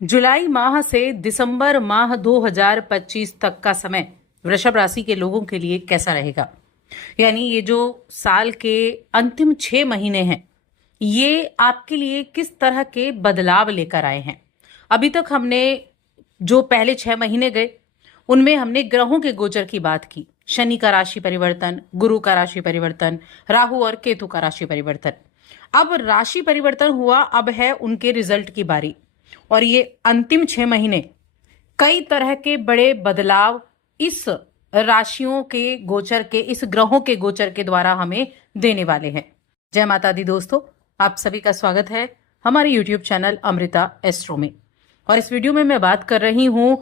जुलाई माह से दिसंबर माह 2025 तक का समय वृषभ राशि के लोगों के लिए कैसा रहेगा। यानी ये जो साल के अंतिम 6 महीने हैं, ये आपके लिए किस तरह के बदलाव लेकर आए हैं। अभी तक हमने जो पहले 6 महीने गए उनमें हमने ग्रहों के गोचर की बात की। शनि का राशि परिवर्तन, गुरु का राशि परिवर्तन, राहु और केतु का राशि परिवर्तन। अब राशि परिवर्तन हुआ, अब है उनके रिजल्ट की बारी। और ये अंतिम 6 महीने कई तरह के बड़े बदलाव इस राशियों के गोचर के, इस ग्रहों के गोचर के द्वारा हमें देने वाले हैं। जय माता दी दोस्तों, आप सभी का स्वागत है हमारे YouTube चैनल अमृता एस्ट्रो में। और इस वीडियो में मैं बात कर रही हूं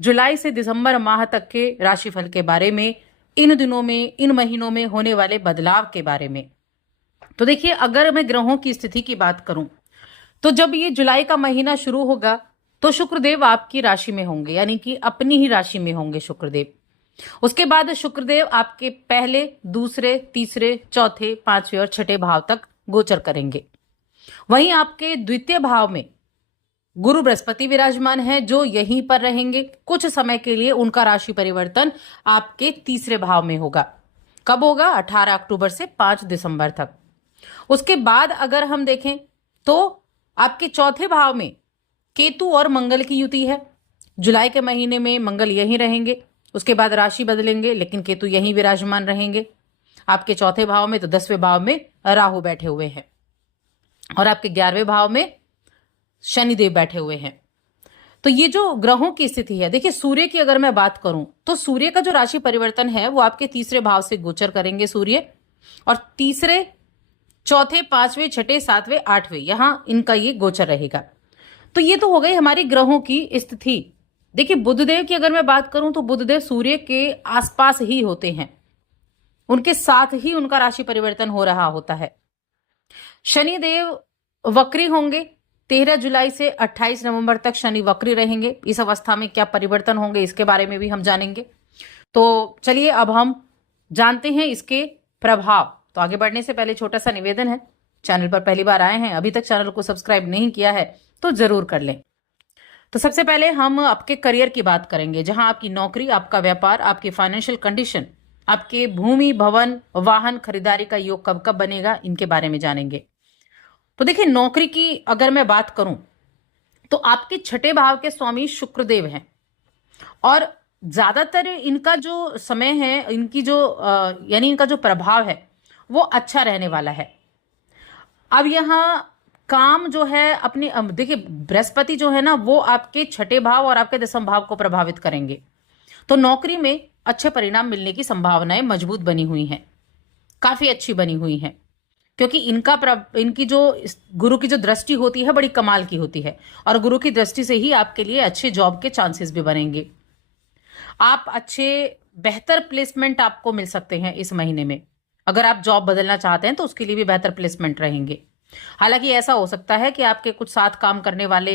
जुलाई से दिसंबर माह तक के राशिफल के बारे में, इन दिनों में, इन महीनों में होने वाले बदलाव के बारे में। तो देखिए, अगर मैं ग्रहों की स्थिति की बात करूं तो जब ये जुलाई का महीना शुरू होगा तो शुक्रदेव आपकी राशि में होंगे, यानी कि अपनी ही राशि में होंगे शुक्रदेव। उसके बाद शुक्रदेव आपके पहले, दूसरे, तीसरे, चौथे, पांचवें और छठे भाव तक गोचर करेंगे। वहीं आपके द्वितीय भाव में गुरु बृहस्पति विराजमान है, जो यहीं पर रहेंगे कुछ समय के लिए। उनका राशि परिवर्तन आपके तीसरे भाव में होगा। कब होगा? 18 अक्टूबर से 5 दिसंबर तक। उसके बाद अगर हम देखें तो आपके चौथे भाव में केतु और मंगल की युति है। जुलाई के महीने में मंगल यहीं रहेंगे, उसके बाद राशि बदलेंगे, लेकिन केतु यहीं विराजमान रहेंगे। आपके चौथे भाव में तो 10वें भाव में राहु बैठे हुए हैं और आपके 11वें भाव में शनिदेव बैठे हुए हैं। तो ये जो ग्रहों की स्थिति है, देखिए सूर्य की अगर मैं बात करूं तो सूर्य का जो राशि परिवर्तन है वो आपके तीसरे भाव से गोचर करेंगे सूर्य, और तीसरे, चौथे, पांचवें, छठे, सातवें, आठवें, यहां इनका ये गोचर रहेगा। तो ये तो हो गई हमारी ग्रहों की स्थिति। देखिए, बुधदेव की अगर मैं बात करूं तो बुधदेव सूर्य के आसपास ही होते हैं, उनके साथ ही उनका राशि परिवर्तन हो रहा होता है। शनिदेव वक्री होंगे 13 जुलाई से 28 नवंबर तक शनि वक्री रहेंगे। इस अवस्था में क्या परिवर्तन होंगे इसके बारे में भी हम जानेंगे। तो चलिए अब हम जानते हैं इसके प्रभाव। तो आगे बढ़ने से पहले छोटा सा निवेदन है, चैनल पर पहली बार आए हैं, अभी तक चैनल को सब्सक्राइब नहीं किया है तो जरूर कर लें। तो सबसे पहले हम आपके करियर की बात करेंगे, जहां आपकी नौकरी, आपका व्यापार, आपकी फाइनेंशियल कंडीशन, आपके भूमि, भवन, वाहन खरीदारी का योग कब कब बनेगा, इनके बारे में जानेंगे। तो देखिए, नौकरी की अगर मैं बात करूं तो आपके छठे भाव के स्वामी शुक्रदेव हैं, और ज्यादातर इनका जो समय है, इनकी जो यानी इनका जो प्रभाव है वो अच्छा रहने वाला है। अब यहां काम जो है अपने, देखिए बृहस्पति जो है ना वो आपके छठे भाव और आपके दसम भाव को प्रभावित करेंगे। तो नौकरी में अच्छे परिणाम मिलने की संभावनाएं मजबूत बनी हुई हैं, काफी अच्छी बनी हुई हैं, क्योंकि इनकी जो गुरु की जो दृष्टि होती है बड़ी कमाल की होती है, और गुरु की दृष्टि से ही आपके लिए अच्छे जॉब के चांसेस भी बनेंगे। आप बेहतर प्लेसमेंट आपको मिल सकते हैं इस महीने में। अगर आप जॉब बदलना चाहते हैं तो उसके लिए भी बेहतर प्लेसमेंट रहेंगे। हालांकि ऐसा हो सकता है कि आपके कुछ साथ काम करने वाले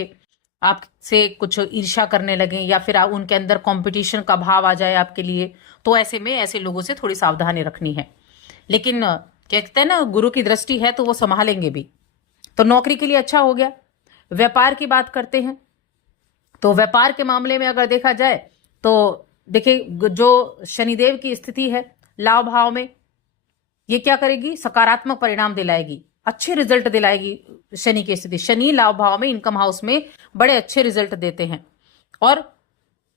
आपसे कुछ ईर्ष्या करने लगे, या फिर उनके अंदर कंपटीशन का भाव आ जाए आपके लिए। तो ऐसे में ऐसे लोगों से थोड़ी सावधानी रखनी है, लेकिन कहते हैं ना, गुरु की दृष्टि है तो वो संभालेंगे भी। तो नौकरी के लिए अच्छा हो गया। व्यापार की बात करते हैं तो व्यापार के मामले में अगर देखा जाए तो देखिए, जो शनिदेव की स्थिति है लाभ भाव में, ये क्या करेगी? सकारात्मक परिणाम दिलाएगी, अच्छे रिजल्ट दिलाएगी। शनि की स्थिति, शनि लाभ भाव में, इनकम हाउस में बड़े अच्छे रिजल्ट देते हैं, और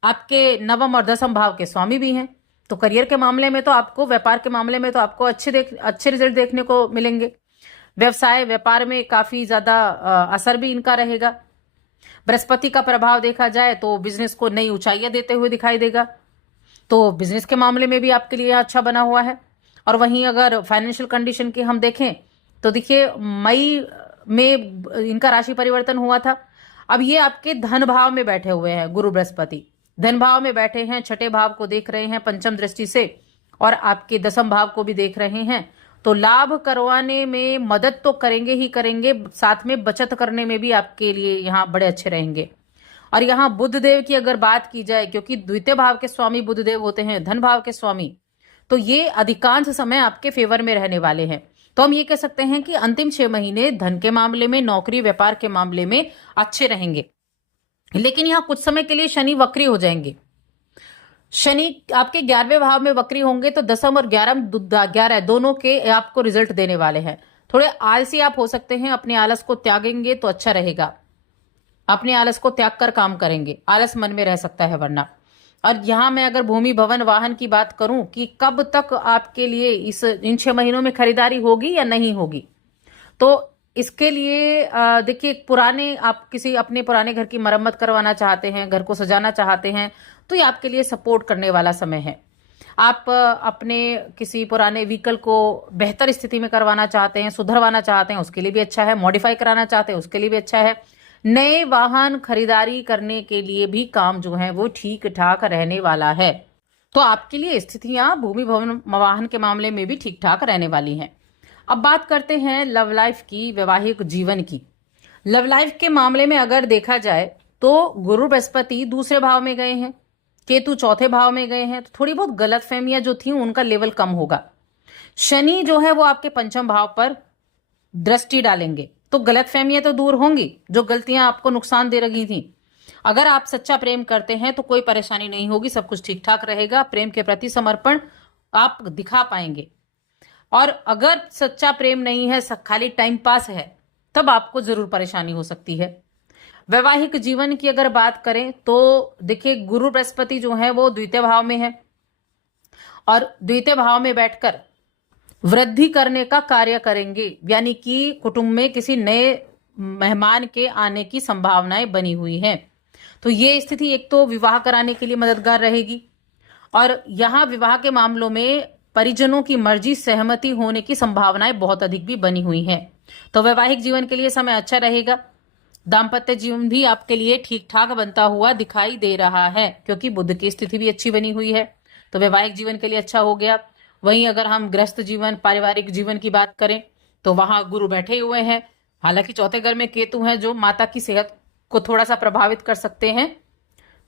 आपके नवम और दसम भाव के स्वामी भी हैं। तो करियर के मामले में तो आपको, व्यापार के मामले में तो आपको अच्छे रिजल्ट देखने को मिलेंगे। व्यवसाय, व्यापार में काफी ज्यादा असर भी इनका रहेगा। बृहस्पति का प्रभाव देखा जाए तो बिजनेस को नई ऊंचाइयां देते हुए दिखाई देगा। तो बिजनेस के मामले में भी आपके लिए अच्छा बना हुआ है। और वहीं अगर फाइनेंशियल कंडीशन की हम देखें तो देखिए, मई में इनका राशि परिवर्तन हुआ था। अब ये आपके धन भाव में बैठे हुए हैं, गुरु बृहस्पति धन भाव में बैठे हैं, छठे भाव को देख रहे हैं पंचम दृष्टि से, और आपके दसम भाव को भी देख रहे हैं। तो लाभ करवाने में मदद तो करेंगे ही करेंगे, साथ में बचत करने में भी आपके लिए यहाँ बड़े अच्छे रहेंगे। और यहाँ बुधदेव की अगर बात की जाए, क्योंकि द्वितीय भाव के स्वामी बुधदेव होते हैं, धन भाव के स्वामी, तो ये अधिकांश समय आपके फेवर में रहने वाले हैं। तो हम ये कह सकते हैं कि अंतिम 6 महीने धन के मामले में, नौकरी व्यापार के मामले में अच्छे रहेंगे। लेकिन यहाँ कुछ समय के लिए शनि वक्री हो जाएंगे। शनि आपके 11वें भाव में वक्री होंगे तो दसम और 11 दोनों के आपको रिजल्ट देने वाले हैं। थोड़े आलसी आप हो सकते हैं, अपने आलस को त्यागेंगे तो अच्छा रहेगा। अपने आलस को त्याग कर काम करेंगे, आलस मन में रह सकता है वरना। और यहां मैं अगर भूमि भवन वाहन की बात करूं कि कब तक आपके लिए इन 6 महीनों में खरीदारी होगी या नहीं होगी, तो इसके लिए देखिए, आप किसी अपने पुराने घर की मरम्मत करवाना चाहते हैं, घर को सजाना चाहते हैं, तो ये आपके लिए सपोर्ट करने वाला समय है। आप अपने किसी पुराने व्हीकल को बेहतर स्थिति में करवाना चाहते हैं, सुधरवाना चाहते हैं, उसके लिए भी अच्छा है। मॉडिफाई कराना चाहते हैं, उसके लिए भी अच्छा है। नए वाहन खरीदारी करने के लिए भी काम जो है वो ठीक ठाक रहने वाला है। तो आपके लिए स्थितियां भूमि भवन वाहन के मामले में भी ठीक ठाक रहने वाली हैं। अब बात करते हैं लव लाइफ की, वैवाहिक जीवन की। लव लाइफ के मामले में अगर देखा जाए तो गुरु बृहस्पति दूसरे भाव में गए हैं, केतु चौथे भाव में गए हैं, तो थोड़ी बहुत गलतफहमियां जो थी उनका लेवल कम होगा। शनि जो है वो आपके पंचम भाव पर दृष्टि डालेंगे, तो गलतफहमियां तो दूर होंगी, जो गलतियां आपको नुकसान दे रही थी। अगर आप सच्चा प्रेम करते हैं तो कोई परेशानी नहीं होगी, सब कुछ ठीक ठाक रहेगा। प्रेम के प्रति समर्पण आप दिखा पाएंगे। और अगर सच्चा प्रेम नहीं है, खाली टाइम पास है, तब आपको जरूर परेशानी हो सकती है। वैवाहिक जीवन की अगर बात करें तो देखिए, गुरु बृहस्पति जो है वो द्वितीय भाव में है और द्वितीय भाव में बैठकर वृद्धि करने का कार्य करेंगे, यानी कि कुटुंब में किसी नए मेहमान के आने की संभावनाएं बनी हुई हैं। तो ये स्थिति एक तो विवाह कराने के लिए मददगार रहेगी, और यहां विवाह के मामलों में परिजनों की मर्जी सहमति होने की संभावनाएं बहुत अधिक भी बनी हुई हैं। तो वैवाहिक जीवन के लिए समय अच्छा रहेगा। दाम्पत्य जीवन भी आपके लिए ठीक ठाक बनता हुआ दिखाई दे रहा है, क्योंकि बुध की स्थिति भी अच्छी बनी हुई है, तो वैवाहिक जीवन के लिए अच्छा हो गया। वहीं अगर हम गृहस्थ जीवन, पारिवारिक जीवन की बात करें तो वहां गुरु बैठे हुए हैं, हालांकि चौथे घर में केतु हैं जो माता की सेहत को थोड़ा सा प्रभावित कर सकते हैं,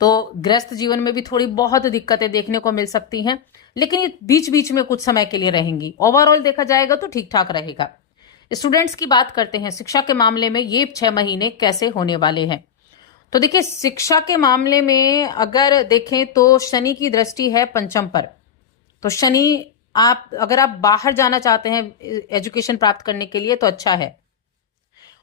तो गृहस्थ जीवन में भी थोड़ी बहुत दिक्कतें देखने को मिल सकती हैं, लेकिन ये बीच बीच में कुछ समय के लिए रहेंगी। ओवरऑल देखा जाएगा तो ठीक ठाक रहेगा। स्टूडेंट्स की बात करते हैं, शिक्षा के मामले में ये 6 महीने कैसे होने वाले हैं। तो देखिए, शिक्षा के मामले में अगर देखें तो शनि की दृष्टि है पंचम पर, तो शनि अगर आप बाहर जाना चाहते हैं एजुकेशन प्राप्त करने के लिए तो अच्छा है।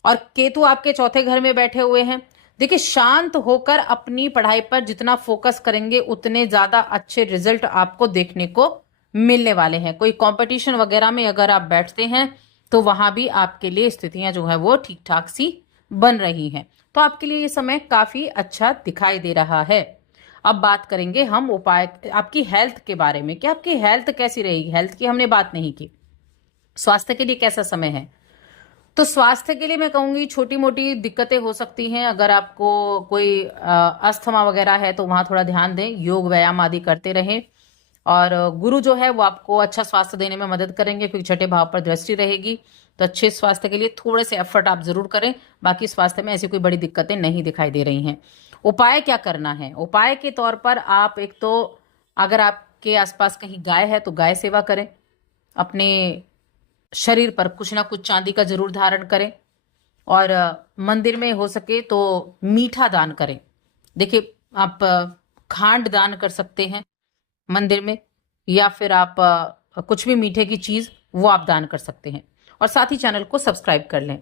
और केतु आपके चौथे घर में बैठे हुए हैं। देखिए, शांत होकर अपनी पढ़ाई पर जितना फोकस करेंगे उतने ज्यादा अच्छे रिजल्ट आपको देखने को मिलने वाले हैं। कोई कंपटीशन वगैरह में अगर आप बैठते हैं तो वहां भी आपके लिए स्थितियां जो है वो ठीक ठाक सी बन रही हैं। तो आपके लिए ये समय काफी अच्छा दिखाई दे रहा है। अब बात करेंगे हम उपाय आपकी हेल्थ के बारे में कि आपकी हेल्थ कैसी रहेगी। हेल्थ की हमने बात नहीं की। स्वास्थ्य के लिए कैसा समय है, तो स्वास्थ्य के लिए मैं कहूंगी छोटी मोटी दिक्कतें हो सकती हैं। अगर आपको कोई अस्थमा वगैरह है तो वहां थोड़ा ध्यान दें, योग व्यायाम आदि करते रहें। और गुरु जो है वो आपको अच्छा स्वास्थ्य देने में मदद करेंगे, क्योंकि छठे भाव पर दृष्टि रहेगी। तो अच्छे स्वास्थ्य के लिए थोड़े से एफर्ट आप जरूर करें। बाकी स्वास्थ्य में ऐसी कोई बड़ी दिक्कतें नहीं दिखाई दे रही हैं। उपाय क्या करना है, उपाय के तौर पर आप एक तो अगर आपके आसपास कहीं गाय है तो गाय सेवा करें, अपने शरीर पर कुछ ना कुछ चांदी का जरूर धारण करें, और मंदिर में हो सके तो मीठा दान करें। देखिए, आप खांड दान कर सकते हैं मंदिर में, या फिर आप कुछ भी मीठे की चीज वो आप दान कर सकते हैं। और साथ ही चैनल को सब्सक्राइब कर लें।